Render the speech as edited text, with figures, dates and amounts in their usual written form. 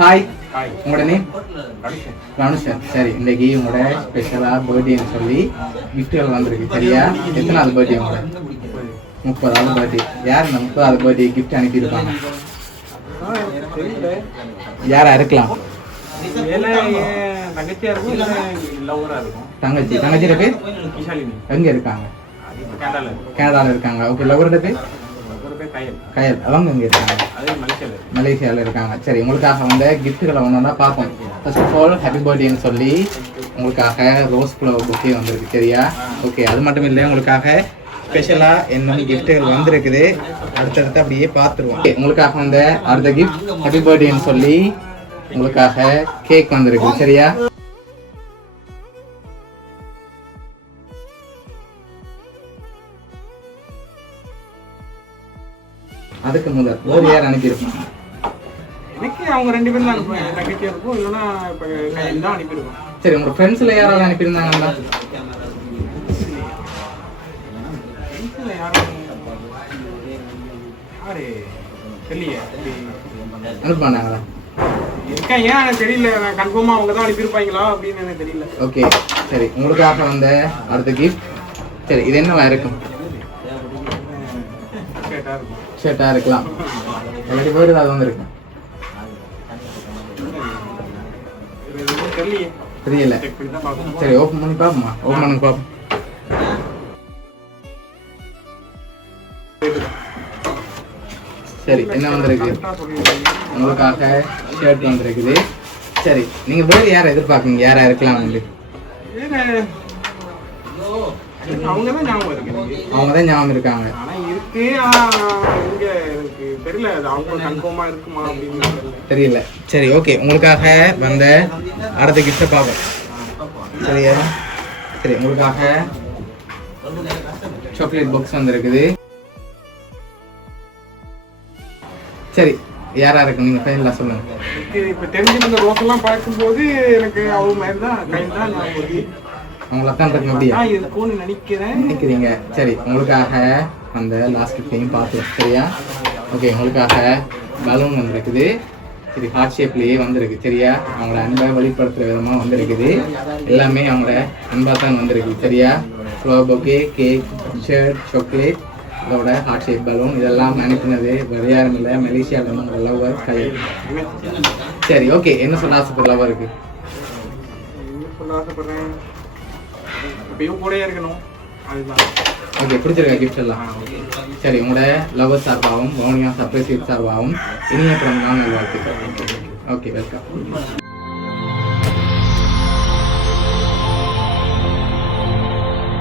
Hi, உங்களோட name? கனுஷன். சரி, இன்னைக்கு உங்களோட ஸ்பெஷலாக பர்த்டேன்னு சொல்லி கிஃப்ட்டுகள் வந்திருக்கு. சரியா? எத்தனாவது பர்த்டே உங்களோட? 30வது பர்த்டே. யார் இந்த 30வது பர்த்டே கிஃப்ட் அனுப்பியிருப்பாங்க? யாரா இருக்கலாம்? தங்கச்சி. தங்கச்சியோட பேர் எங்க இருக்காங்க? கனடாவில் இருக்காங்க. ஓகே, லவரோட பேர் கயல். அவங்க எங்க இருக்காங்க? மலேசியாவில் இருக்காங்க. சரி, உங்களுக்காக வந்த கிஃப்ட்டுகளை ஒன்றா பார்ப்போம். ஃபர்ஸ்ட் ஆஃப் ஆல் ஹாப்பி பர்த்டேன்னு சொல்லி உங்களுக்காக ரோஸ் ஃப்ளவர் பொக்கே வந்திருக்கு. சரியா? ஓகே, அது மட்டும் இல்லை, உங்களுக்காக ஸ்பெஷலாக என்னென்ன கிஃப்ட்டுகள் வந்திருக்குது அடுத்தடுத்து அப்படியே பார்த்துருவோம். உங்களுக்காக வந்த அடுத்த கிஃப்ட் ஹாப்பி பர்த்டேன்னு சொல்லி உங்களுக்காக கேக் வந்திருக்கு. சரியா? அதுக்கு முதல் வேறு யார் அனுப்பியிருப்பாங்க? எனக்கு அவங்க ரெண்டு பேரும் தான் அனுப்புவேன். தங்கச்சியாக இருக்கும், இல்லைன்னா இப்போ கையில் தான் அனுப்பியிருக்கோம். சரி, உங்கள் ஃப்ரெண்ட்ஸில் யாராவது அனுப்பியிருந்தாங்களா? ஃப்ரெண்ட்ஸில் யாரும் யாரு தெரியலையே. அனுப்பானாங்களா? இருக்கேன், ஏன் எனக்கு தெரியல. நான் கன்ஃபார்மாக அவங்க தான் அனுப்பியிருப்பாங்களா அப்படின்னு எனக்கு தெரியல. ஓகே, சரி, உங்களுக்காக வந்த அடுத்த கிஃப்ட். சரி, இது என்னவா இருக்கும்? கேட்டாக இருக்கும். ஷர்ட்டாக இருக்கலாம். எல்லாத்தையும் போயிட்டு அது வந்துருக்கு. தெரியல. சரி, ஓப்பன் பண்ணி பார்ப்போமா? ஓப்பன் பண்ணி பார்ப்போம். சரி, என்ன வந்திருக்கு? உங்களுக்காக ஷர்ட் வந்திருக்குது. சரி, நீங்கள் வேறு யாரை எதிர்பார்க்குறீங்க? யாராக இருக்கலாம் உங்களுக்கு? அவங்க தான் ஞாபகம் இருக்கு. அவங்க தான் ஞாபகம் இருக்காங்க. ஆனால் இருக்கு, இங்கே எனக்கு தெரியல. அது அவங்க கன்ஃபார்மாக இருக்குமா அப்படின்னு தெரியல. சரி, ஓகே, உங்களுக்காக வந்த அடுத்த கிஃப்ட்டை பார்ப்போம். சரியா? சரி, உங்களுக்காக சாக்லேட் பாக்ஸ் வந்திருக்குது. சரி, யாரா இருக்கு? நீங்கள் ஃபைனலாக சொல்லுங்கள். எனக்கு இப்போ தெரிஞ்சிருந்த ரோஸெல்லாம் பார்க்கும்போது எனக்கு அவங்க மாதிரி தான் கையில் தான் ஞாபகம். அவங்கள தான் இருக்கு. அப்படியா இருக்கும்னு நினைக்கிறீங்க? சரி, உங்களுக்காக அந்த லாஸ்ட் கிஃப்டையும் பார்த்துருவோம். சரியா? ஓகே, உங்களுக்காக பலூன் வந்திருக்குது. சரி, ஹார்ட் ஷேப்லேயே வந்திருக்கு. சரியா? அவங்கள அன்பை வெளிப்படுத்துகிற விதமாக வந்திருக்குது. எல்லாமே அவங்கள அன்பாக தான் வந்திருக்கு. சரியா? Flower bouquet, cake, shirt, chocolate, இதோட ஹார்ட் ஷேப் பலூன், இதெல்லாம் அனுப்பினது வேறு யாரும் இல்லை, மலேசியாவில் உங்கள் லவ்வர் கையில். சரி, ஓகே, என்ன சொல்ல ஆசைப்படுற லவ்வருக்கு? சொல்ல ஆசைப்படுறேன், இப்பயும் கூடயே இருக்கணும். அதுதான். ஓகே, பிடிச்சிருக்கா கிஃப்ட் எல்லாம்? சரி, உங்களோட லவர் சார்பாகவும் வவுனியா சர்ப்ரைஸ் சார்பாகவும் இனிய பிறந்த நாள் நல்வாழ்த்துக்கள். Okay, welcome.